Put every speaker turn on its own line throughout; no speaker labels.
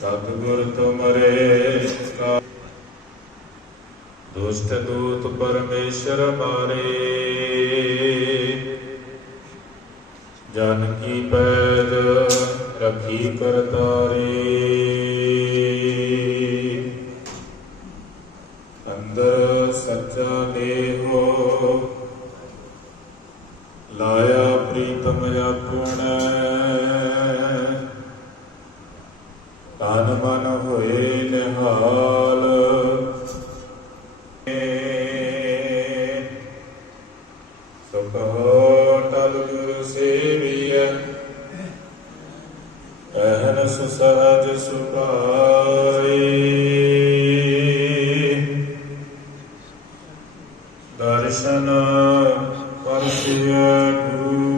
ਸਤਿਗੁਰ ਤੁਮਰੇ ਕਾ ਦੁਸ਼ਟ ਦੂਤ ਪਰਮੇਸ਼ਰ ਮਾਰੇ ਜਨ ਕੀ ਪੈਦ ਰਖੀ ਕਰਤਾਰੇ ਅੰਦਰ ਸੱਚਾ ਦੇਹੋ ਲਾਇਆ ਪ੍ਰੀਤਮ ਆਪਣਾ ਤਨ ਮਨ ਹੋਏ ਨਿਹਾਲ। ਸੁਖ ਟਲ ਗੁਰ ਸੇਵੀਐ। ਅਹਨ ਸੁਸਹਜ ਸੁਭਾਈ। ਦਰਸ਼ਨ ਪਰਸਿਆ ਗੁਰੂ।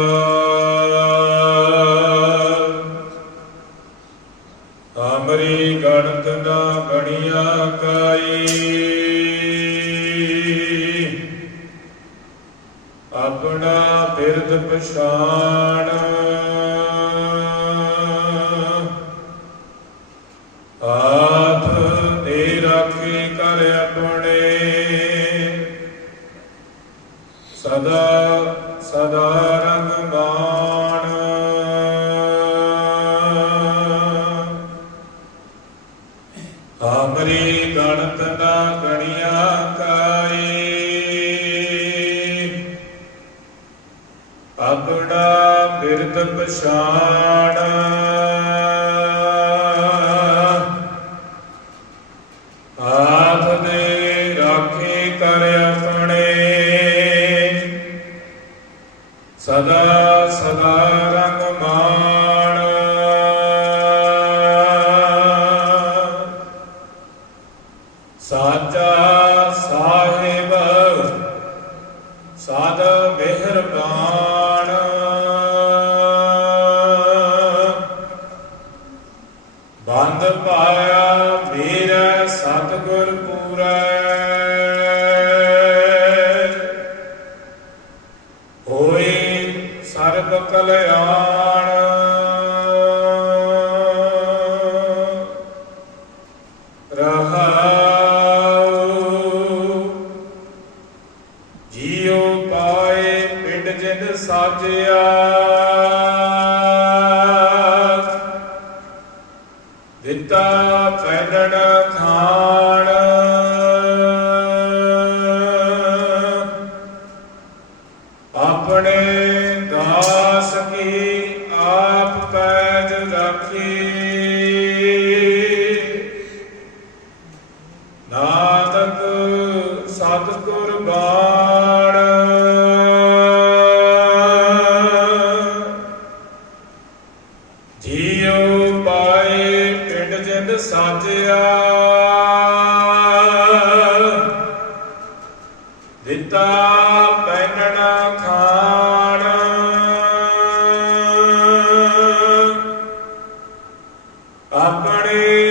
ਗਣਿਆ ਕਾਈ। ਆਪਣਾ ਬਿਰਦ ਪਛਾਣ। ਆਥ ਦੇ ਰਾਖੀ ਕਰ ਆਪਣੇ। ਸਦਾ ਸਦਾ ਆਮਰੀ ਗਣਤ ਨਾ ਗਣਿਆ ਕਾਈ ਆਪਣਾ ਬਿਰਦ ਪਛਾਣ। ਆਪ ਦੇ ਰਾਖੇ ਕਰ ਆਪਣੇ। ਸਦਾ ਸਦਾ ਰੰਗ ਮਾਂ ਸਾਚਾ ਸਾਹਿਬ ਸਾਧ ਮਿਹਰਬਾਨ ਬੰਦ ਪਾਇਆ ਮੇਰਾ ਸਤਿਗੁਰ ਪੂਰਾ ਜੀਉ ਪਾਏ ਪਿੰਡ ਜਿੰਦ ਸਾਜਿਆ। ਦਿੱਤਾ ਪੈਦਣ ਖਾਣ। ਆਪਣੇ ਦਾਸ ਕੀ ਆਪ ਪੈਜ ਰੱਖੀ। ਨਾਨਕ ਸਤ ਕੁਰਬਾਨ ਜੀਉ ਪਾਏ ਪਿੰਡ ਜਿੰਦ ਸਾਜਿਆ। ਦਿੱਤਾ ਪੈਨਣਾ ਖਾਣ। ਆਪਣੇ